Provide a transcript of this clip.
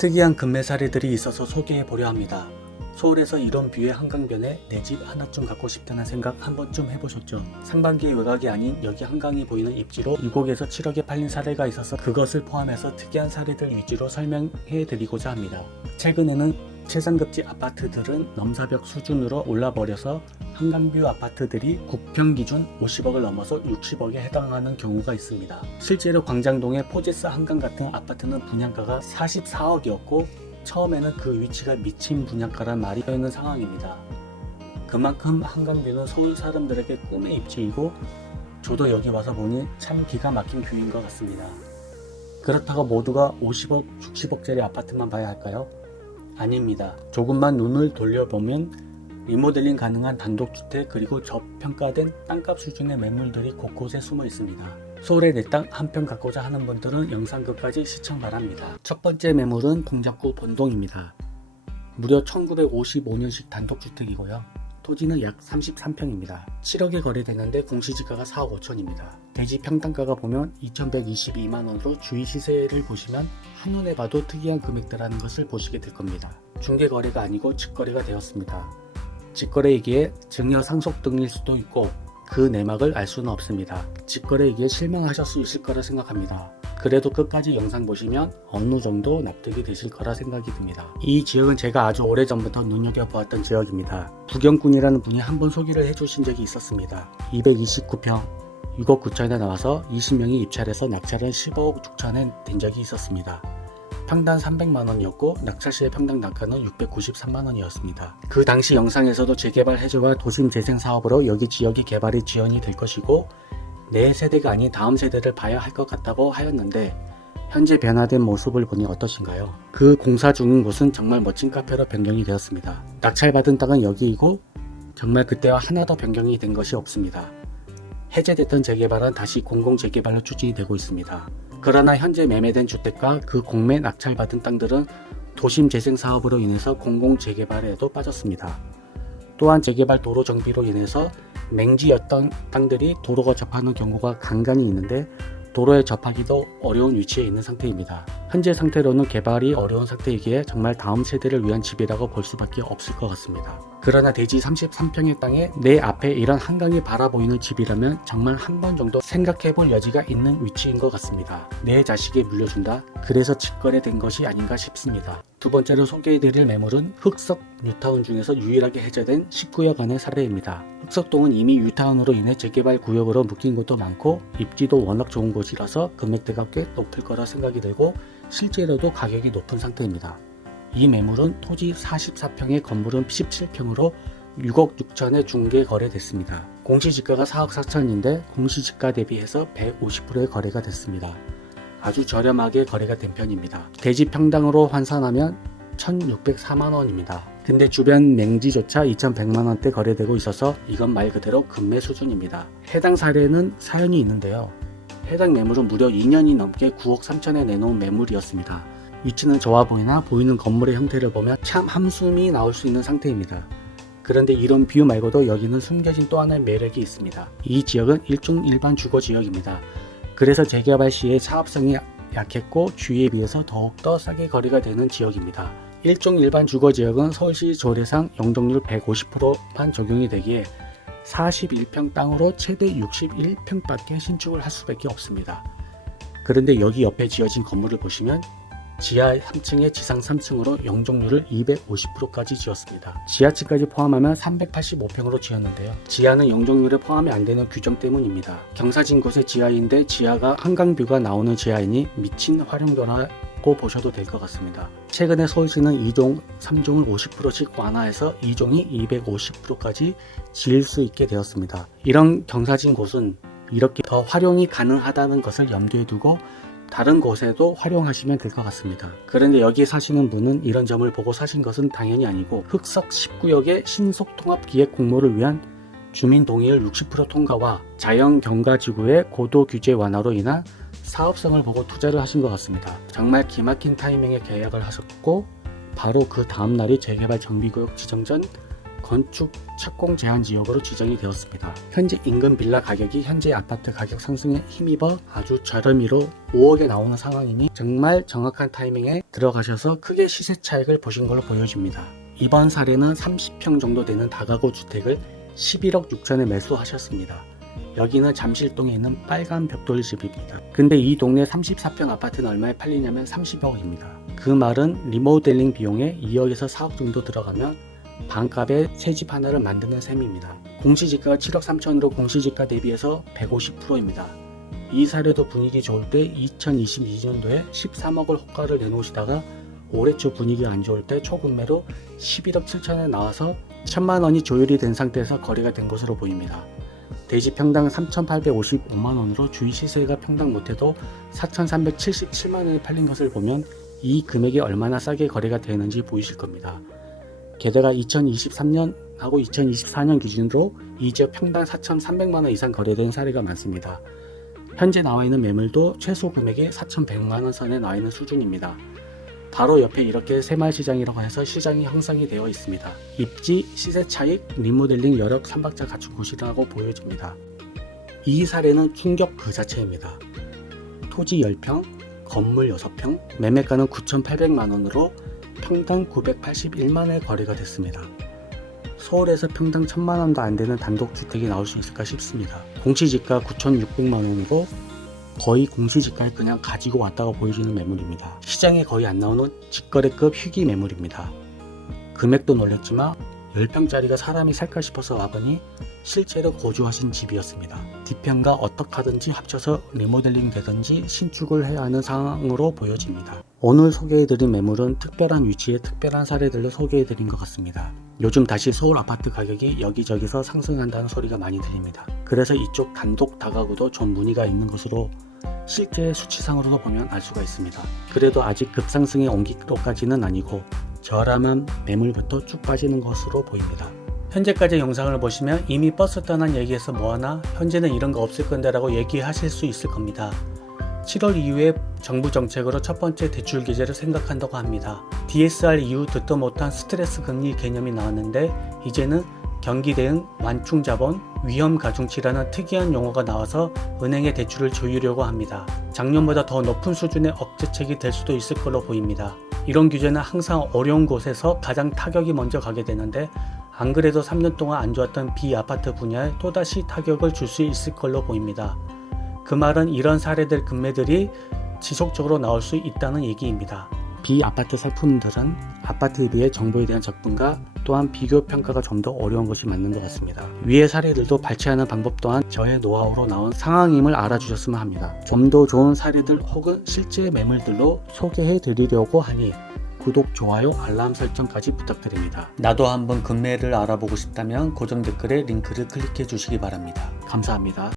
특이한 금매 사례들이 있어서 소개해 보려 합니다. 서울에서 이런 뷰의 한강변에 내 집 하나쯤 갖고 싶다는 생각 한 번쯤 해보셨죠? 상반기의 외곽이 아닌 여기 한강이 보이는 입지로 6억에서 7억에 팔린 사례가 있어서 그것을 포함해서 특이한 사례들 위주로 설명해 드리고자 합니다. 최근에는 최상급지 아파트들은 넘사벽 수준으로 올라버려서 한강뷰 아파트들이 국평 기준 50억을 넘어서 60억에 해당하는 경우가 있습니다. 실제로 광장동의 포제스 한강 같은 아파트는 분양가가 44억이었고 처음에는 그 위치가 미친 분양가란 말이 되는 상황입니다. 그만큼 한강뷰는 서울 사람들에게 꿈의 입지이고 저도 여기 와서 보니 참 기가 막힌 뷰인 것 같습니다. 그렇다고 모두가 50억, 60억짜리 아파트만 봐야 할까요? 아닙니다. 조금만 눈을 돌려보면 리모델링 가능한 단독주택 그리고 저평가된 땅값 수준의 매물들이 곳곳에 숨어 있습니다. 서울에 내 땅 한 평 갖고자 하는 분들은 영상 끝까지 시청 바랍니다. 첫 번째 매물은 동작구 본동입니다. 무려 1955년식 단독주택이고요. 토지는 약 33평입니다. 7억에 거래되는데 공시지가가 4억 5천입니다. 대지 평당가가 보면 2,122만원으로 주위 시세를 보시면 한눈에 봐도 특이한 금액대라는 것을 보시게 될 겁니다. 중개거래가 아니고 직거래가 되었습니다. 직거래이기에 증여 상속 등일 수도 있고 그 내막을 알 수는 없습니다. 직거래이기에 실망하실 수 있을 거라 생각합니다. 그래도 끝까지 영상 보시면 어느 정도 납득이 되실 거라 생각이 듭니다. 이 지역은 제가 아주 오래전부터 눈여겨보았던 지역입니다. 구경꾼이라는 분이 한번 소개를 해주신 적이 있었습니다. 229평 6억 9천에 나와서 20명이 입찰해서 낙찰은 15억 6천에 된 적이 있었습니다. 평당 300만원이었고 낙찰 시의 평당 단가는 693만원이었습니다. 그 당시 영상에서도 재개발 해제와 도심 재생 사업으로 여기 지역이 개발이 지연이 될 것이고 내 세대가 아닌 다음 세대를 봐야 할 것 같다고 하였는데 현재 변화된 모습을 보니 어떠신가요? 그 공사 중인 곳은 정말 멋진 카페로 변경이 되었습니다. 낙찰받은 땅은 여기이고 정말 그때와 하나도 변경이 된 것이 없습니다. 해제됐던 재개발은 다시 공공재개발로 추진이 되고 있습니다. 그러나 현재 매매된 주택과 그 공매 낙찰받은 땅들은 도심 재생 사업으로 인해서 공공재개발에도 빠졌습니다. 또한 재개발 도로 정비로 인해서 맹지였던 땅들이 도로가 접하는 경우가 간간히 있는데 도로에 접하기도 어려운 위치에 있는 상태입니다. 현재 상태로는 개발이 어려운 상태이기에 정말 다음 세대를 위한 집이라고 볼 수밖에 없을 것 같습니다. 그러나 대지 33평의 땅에 내 앞에 이런 한강이 바라보이는 집이라면 정말 한 번 정도 생각해볼 여지가 있는 위치인 것 같습니다. 내 자식에 물려준다? 그래서 직거래된 것이 아닌가 싶습니다. 두 번째로 소개해드릴 매물은 흑석 뉴타운 중에서 유일하게 해제된 19여 간의 사례입니다. 흑석동은 이미 뉴타운으로 인해 재개발 구역으로 묶인 곳도 많고 입지도 워낙 좋은 곳이라서 금액대가 꽤 높을 거라 생각이 들고 실제로도 가격이 높은 상태입니다. 이 매물은 토지 44평에 건물은 17평으로 6억 6천에 중개 거래됐습니다. 공시지가가 4억 4천인데 공시지가 대비해서 150%의 거래가 됐습니다. 아주 저렴하게 거래가 된 편입니다. 대지 평당으로 환산하면 1,604만원입니다. 근데 주변 맹지조차 2,100만원대 거래되고 있어서 이건 말 그대로 금매 수준입니다. 해당 사례는 사연이 있는데요. 해당 매물은 무려 2년이 넘게 9억 3천에 내놓은 매물이었습니다. 위치는 좋아 보이나 보이는 건물의 형태를 보면 참 한숨이 나올 수 있는 상태입니다. 그런데 이런 뷰 말고도 여기는 숨겨진 또 하나의 매력이 있습니다. 이 지역은 일종 일반 주거 지역입니다. 그래서 재개발 시에 사업성이 약했고 주위에 비해서 더욱더 싸게 거래가 되는 지역입니다. 일종 일반 주거 지역은 서울시 조례상 용적률 150%만 적용이 되기에 41평 땅으로 최대 61평밖에 신축을 할 수밖에 없습니다. 그런데 여기 옆에 지어진 건물을 보시면 지하 3층에 지상 3층으로 용적률을 250%까지 지었습니다. 지하층까지 포함하면 385평으로 지었는데요. 지하는 용적률에 포함이 안 되는 규정 때문입니다. 경사진 곳의 지하인데 지하가 한강뷰가 나오는 지하이니 미친 활용도라고 보셔도 될 것 같습니다. 최근에 서울시는 2종, 3종을 50%씩 완화해서 2종이 250%까지 지을 수 있게 되었습니다. 이런 경사진 곳은 이렇게 더 활용이 가능하다는 것을 염두에 두고 다른 곳에도 활용하시면 될 것 같습니다. 그런데 여기 사시는 분은 이런 점을 보고 사신 것은 당연히 아니고 흑석 19역의 신속통합기획 공모를 위한 주민 동의율 60% 통과와 자연경과지구의 고도 규제 완화로 인한 사업성을 보고 투자를 하신 것 같습니다. 정말 기막힌 타이밍에 계약을 하셨고 바로 그 다음날이 재개발 정비구역 지정 전 건축 착공 제한 지역으로 지정이 되었습니다. 현재 인근 빌라 가격이 현재 아파트 가격 상승에 힘입어 아주 저렴이로 5억에 나오는 상황이니 정말 정확한 타이밍에 들어가셔서 크게 시세 차익을 보신 걸로 보여집니다. 이번 사례는 30평 정도 되는 다가구 주택을 11억 6천에 매수하셨습니다. 여기는 잠실동에 있는 빨간 벽돌집입니다. 근데 이 동네 34평 아파트는 얼마에 팔리냐면 30억입니다. 그 말은 리모델링 비용에 2억에서 4억 정도 들어가면 반값에 새 집 하나를 만드는 셈입니다. 공시지가가 7억 3천으로 공시지가 대비해서 150%입니다. 이 사례도 분위기 좋을 때 2022년도에 13억을 호가를 내놓으시다가 올해 초 분위기가 안 좋을 때 초급매로 11억 7천에 나와서 1,000만 원이 조율이 된 상태에서 거래가 된 것으로 보입니다. 대지 평당 3,855만 원으로 주위 시세가 평당 못해도 4,377만 원에 팔린 것을 보면 이 금액이 얼마나 싸게 거래가 되는지 보이실 겁니다. 게다가 2023년하고 2024년 기준으로 이 지역 평당 4,300만 원 이상 거래된 사례가 많습니다. 현재 나와 있는 매물도 최소 금액이 4,100만 원 선에 나와 있는 수준입니다. 바로 옆에 이렇게 새마을시장이라고 해서 시장이 형성이 되어 있습니다. 입지, 시세 차익, 리모델링 여력 3박자 갖춘 곳이라고 보여집니다. 이 사례는 충격 그 자체입니다. 토지 10평, 건물 6평, 매매가는 9,800만 원으로 평당 981만원에 거래가 됐습니다. 서울에서 평당 1,000만 원도 안 되는 단독주택이 나올 수 있을까 싶습니다. 공시지가 9,600만 원으로 거의 공시지가를 그냥 가지고 왔다가 보여지는 매물입니다. 시장에 거의 안 나오는 직거래급 희귀 매물입니다. 금액도 놀랬지만 10평짜리가 사람이 살까 싶어서 와보니 실제로 거주하신 집이었습니다. 뒷편과 어떻게 하든지 합쳐서 리모델링 되든지 신축을 해야 하는 상황으로 보여집니다. 오늘 소개해드린 매물은 특별한 위치에 특별한 사례들로 소개해드린 것 같습니다. 요즘 다시 서울 아파트 가격이 여기저기서 상승한다는 소리가 많이 들립니다. 그래서 이쪽 단독 다가구도 좀 문의가 있는 것으로 실제 수치상으로도 보면 알 수가 있습니다. 그래도 아직 급상승에 옮기기로까지는 아니고 저렴한 매물부터 쭉 빠지는 것으로 보입니다. 현재까지 영상을 보시면 이미 버스 떠난 얘기에서 뭐하나 현재는 이런 거 없을 건데 라고 얘기하실 수 있을 겁니다. 7월 이후에 정부 정책으로 첫 번째 대출 규제를 생각한다고 합니다. DSR 이후 듣도 못한 스트레스 금리 개념이 나왔는데 이제는 경기 대응, 완충 자본, 위험 가중치라는 특이한 용어가 나와서 은행의 대출을 조이려고 합니다. 작년보다 더 높은 수준의 억제책이 될 수도 있을 걸로 보입니다. 이런 규제는 항상 어려운 곳에서 가장 타격이 먼저 가게 되는데 안 그래도 3년 동안 안 좋았던 비아파트 분야에 또다시 타격을 줄 수 있을 걸로 보입니다. 그 말은 이런 사례들 금매들이 지속적으로 나올 수 있다는 얘기입니다. 비아파트 살품들은 아파트에 비해 정보에 대한 접근과 또한 비교 평가가 좀 더 어려운 것이 맞는 것 같습니다. 위의 사례들도 발췌하는 방법 또한 저의 노하우로 나온 상황임을 알아주셨으면 합니다. 좀 더 좋은 사례들 혹은 실제 매물들로 소개해 드리려고 하니 구독, 좋아요, 알람 설정까지 부탁드립니다. 나도 한번 금매를 알아보고 싶다면 고정 댓글에 링크를 클릭해 주시기 바랍니다. 감사합니다.